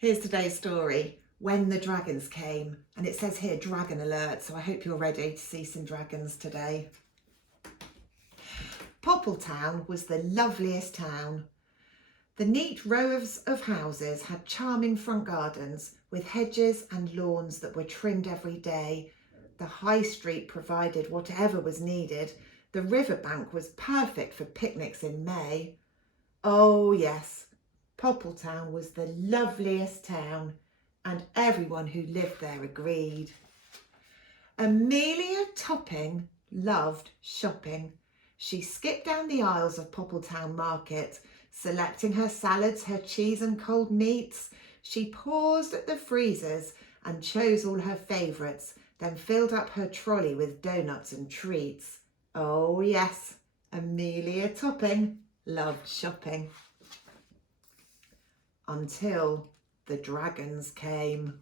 Here's today's story, When the Dragons Came, and it says here dragon alert, so I hope you're ready to see some dragons today. Poppletown was the loveliest town. The neat rows of houses had charming front gardens with hedges and lawns that were trimmed every day. The high street provided whatever was needed. The riverbank was perfect for picnics in May. Oh yes, Poppletown was the loveliest town, and everyone who lived there agreed. Amelia Topping loved shopping. She skipped down the aisles of Poppletown Market, selecting her salads, her cheese and cold meats. She paused at the freezers and chose all her favourites, then filled up her trolley with doughnuts and treats. Oh yes, Amelia Topping loved shopping. Until the dragons came.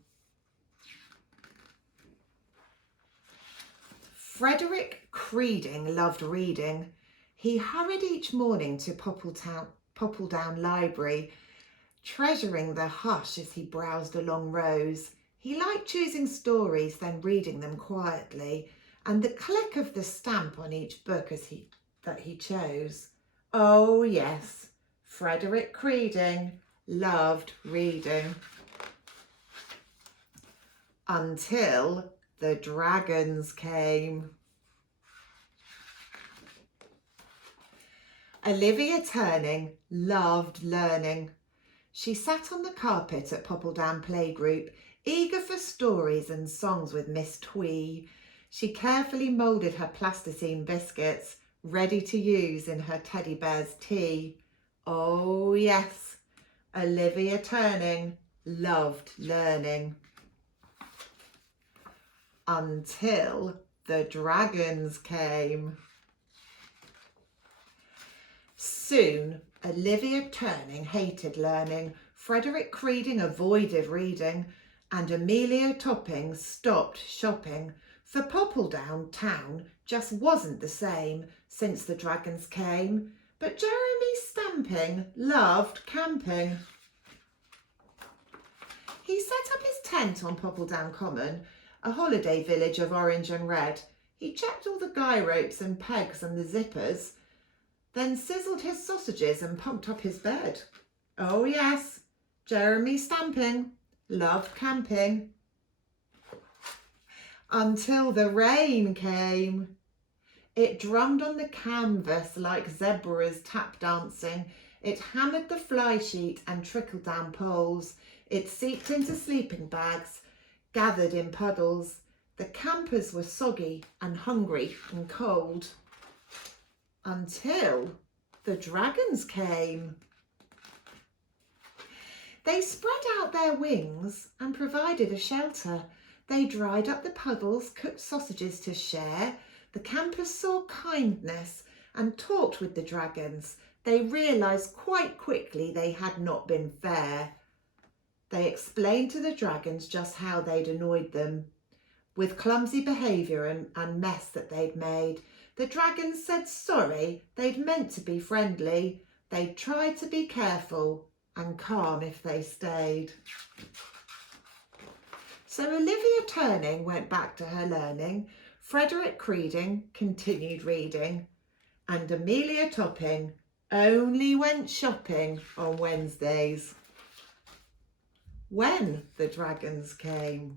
Frederick Creeding loved reading. He hurried each morning to Poppledown Library, treasuring the hush as he browsed along rows. He liked choosing stories, then reading them quietly, and the click of the stamp on each book that he chose. Oh yes, Frederick Creeding loved reading. Until the dragons came. Olivia Turning loved learning. She sat on the carpet at Poppledown Playgroup, eager for stories and songs with Miss Twee. She carefully moulded her plasticine biscuits, ready to use in her teddy bear's tea. Oh yes, Olivia Turning loved learning. Until the dragons came. Soon, Olivia Turning hated learning, Frederick Creeding avoided reading, and Amelia Topping stopped shopping, for Poppledown town just wasn't the same since the dragons came. But Jeremy Stamping loved camping. He set up his tent on Poppledown Common, a holiday village of orange and red. He checked all the guy ropes and pegs and the zippers, then sizzled his sausages and pumped up his bed. Oh yes, Jeremy Stamping loved camping. Until the rain came. It drummed on the canvas like zebras tap dancing. It hammered the fly sheet and trickled down poles. It seeped into sleeping bags, gathered in puddles. The campers were soggy and hungry and cold. Until the dragons came. They spread out their wings and provided a shelter. They dried up the puddles, cooked sausages to share. The campers saw kindness and talked with the dragons. They realised quite quickly they had not been fair. They explained to the dragons just how they'd annoyed them with clumsy behaviour and mess that they'd made. The dragons said sorry, they'd meant to be friendly. They'd tried to be careful and calm if they stayed. So Olivia Turning went back to her learning, Frederick Creeding continued reading, and Amelia Topping only went shopping on Wednesdays. When the dragons came.